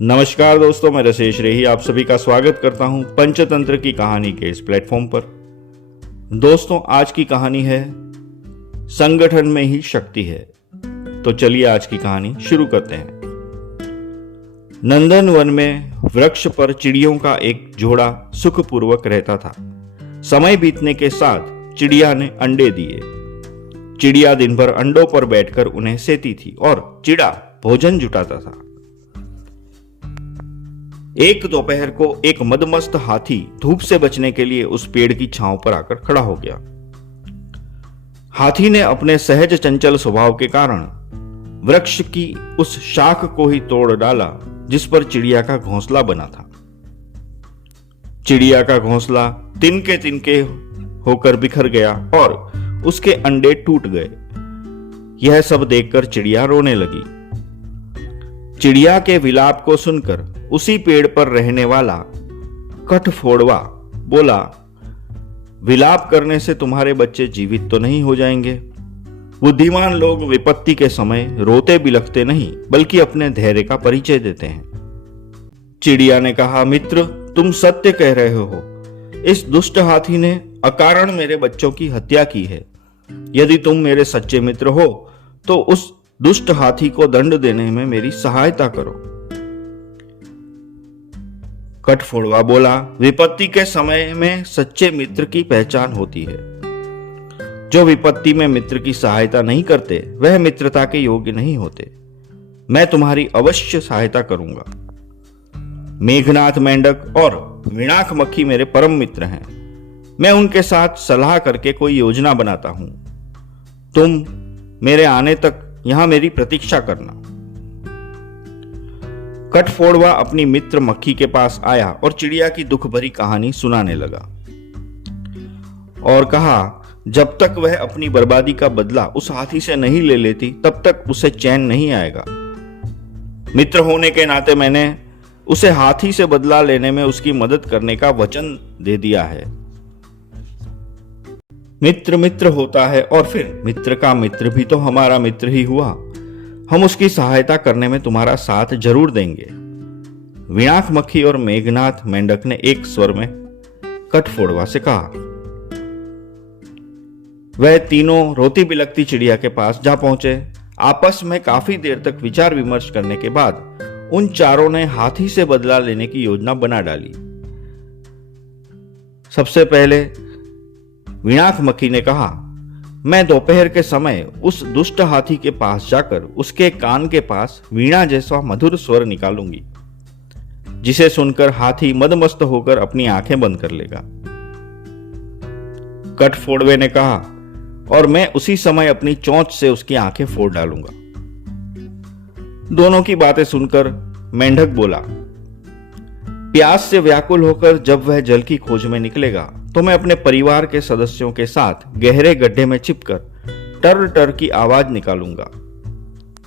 नमस्कार दोस्तों, मैं रसेश रेही आप सभी का स्वागत करता हूं पंचतंत्र की कहानी के इस प्लेटफॉर्म पर। दोस्तों, आज की कहानी है संगठन में ही शक्ति है। तो चलिए आज की कहानी शुरू करते हैं। नंदनवन में वृक्ष पर चिड़ियों का एक जोड़ा सुखपूर्वक रहता था। समय बीतने के साथ चिड़िया ने अंडे दिए। चिड़िया दिन भर अंडों पर बैठकर उन्हें सेती थी और चिड़ा भोजन जुटाता था। एक दोपहर को एक मदमस्त हाथी धूप से बचने के लिए उस पेड़ की छांव पर आकर खड़ा हो गया। हाथी ने अपने सहज चंचल स्वभाव के कारण वृक्ष की उस शाख को ही तोड़ डाला जिस पर चिड़िया का घोंसला बना था। चिड़िया का घोंसला तिनके तिनके होकर बिखर गया और उसके अंडे टूट गए। यह सब देखकर चिड़िया रोने लगी। चिड़िया के विलाप को सुनकर उसी पेड़ पर रहने वाला कठफोड़वा बोला, विलाप करने से तुम्हारे बच्चे जीवित तो नहीं हो जाएंगे। बुद्धिमान लोग विपत्ति के समय रोते बिलखते नहीं बल्कि अपने धैर्य का परिचय देते हैं। चिड़िया ने कहा, मित्र, तुम सत्य कह रहे हो। इस दुष्ट हाथी ने अकारण मेरे बच्चों की हत्या की है। यदि तुम मेरे सच्चे मित्र हो तो उस दुष्ट हाथी को दंड देने में मेरी सहायता करो। कठफोड़वा बोला, विपत्ति के समय में सच्चे मित्र की पहचान होती है। जो विपत्ति में मित्र की सहायता नहीं करते वह मित्रता के योग्य नहीं होते। मैं तुम्हारी अवश्य सहायता करूंगा। मेघनाथ मेंढक और विणाक मक्खी मेरे परम मित्र हैं। मैं उनके साथ सलाह करके कोई योजना बनाता हूं। तुम मेरे आने तक यहां मेरी प्रतीक्षा करना। कठफोड़वा अपनी मित्र मक्खी के पास आया और चिड़िया की दुख भरी कहानी सुनाने लगा और कहा, जब तक वह अपनी बर्बादी का बदला उस हाथी से नहीं ले लेती तब तक उसे चैन नहीं आएगा। मित्र होने के नाते मैंने उसे हाथी से बदला लेने में उसकी मदद करने का वचन दे दिया है। मित्र मित्र होता है और फिर मित्र का मित्र भी तो हमारा मित्र ही हुआ। हम उसकी सहायता करने में तुम्हारा साथ जरूर देंगे। विणाक मक्खी और मेघनाथ मेंढक ने एक स्वर में कठफोड़वा से कहा। वह तीनों रोती बिलखती चिड़िया के पास जा पहुंचे। आपस में काफी देर तक विचार विमर्श करने के बाद उन चारों ने हाथी से बदला लेने की योजना बना डाली। सबसे पहले विणाक मक्खी ने कहा, मैं दोपहर के समय उस दुष्ट हाथी के पास जाकर उसके कान के पास वीणा जैसा मधुर स्वर निकालूंगी, जिसे सुनकर हाथी मदमस्त होकर अपनी आंखें बंद कर लेगा। कठफोड़वे ने कहा, और मैं उसी समय अपनी चोंच से उसकी आंखें फोड़ डालूंगा। दोनों की बातें सुनकर मेंढक बोला, प्यास से व्याकुल होकर जब वह जल की खोज में निकलेगा तो मैं अपने परिवार के सदस्यों के साथ गहरे गड्ढे में छिपकर टर टर की आवाज निकालूंगा।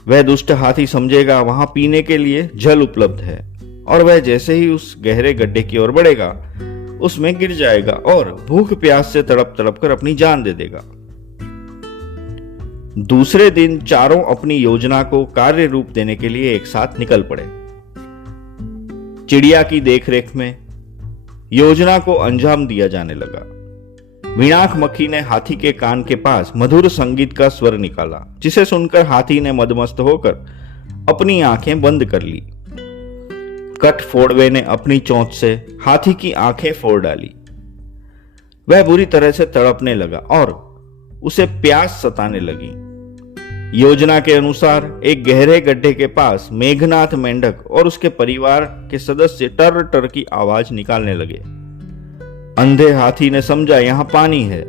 वह दुष्ट हाथी समझेगा वहां पीने के लिए जल उपलब्ध है और वह जैसे ही उस गहरे गड्ढे की ओर बढ़ेगा उसमें गिर जाएगा और भूख प्यास से तड़प तड़प कर अपनी जान दे देगा। दूसरे दिन चारों अपनी योजना को कार्य रूप देने के लिए एक साथ निकल पड़े। चिड़िया की देखरेख में योजना को अंजाम दिया जाने लगा। विणाक मक्खी ने हाथी के कान के पास मधुर संगीत का स्वर निकाला, जिसे सुनकर हाथी ने मदमस्त होकर अपनी आंखें बंद कर ली। कठफोड़वे ने अपनी चोंच से हाथी की आंखें फोड़ डाली। वह बुरी तरह से तड़पने लगा और उसे प्यास सताने लगी। योजना के अनुसार एक गहरे गड्ढे के पास मेघनाथ मेंढक और उसके परिवार के सदस्य टर टर की आवाज निकालने लगे। अंधे हाथी ने समझा यहां पानी है।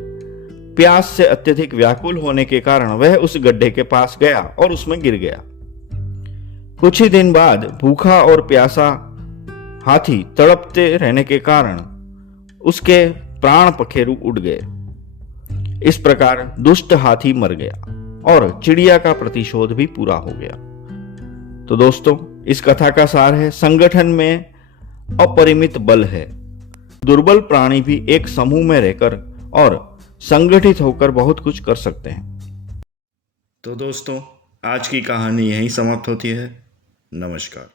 प्यास से अत्यधिक व्याकुल होने के कारण वह उस गड्ढे के पास गया और उसमें गिर गया। कुछ ही दिन बाद भूखा और प्यासा हाथी तड़पते रहने के कारण उसके प्राण पखेरु उड़ गए। इस प्रकार दुष्ट हाथी मर गया और चिड़िया का प्रतिशोध भी पूरा हो गया। तो दोस्तों, इस कथा का सार है, संगठन में अपरिमित बल है। दुर्बल प्राणी भी एक समूह में रहकर और संगठित होकर बहुत कुछ कर सकते हैं। तो दोस्तों, आज की कहानी यहीं समाप्त होती है। नमस्कार।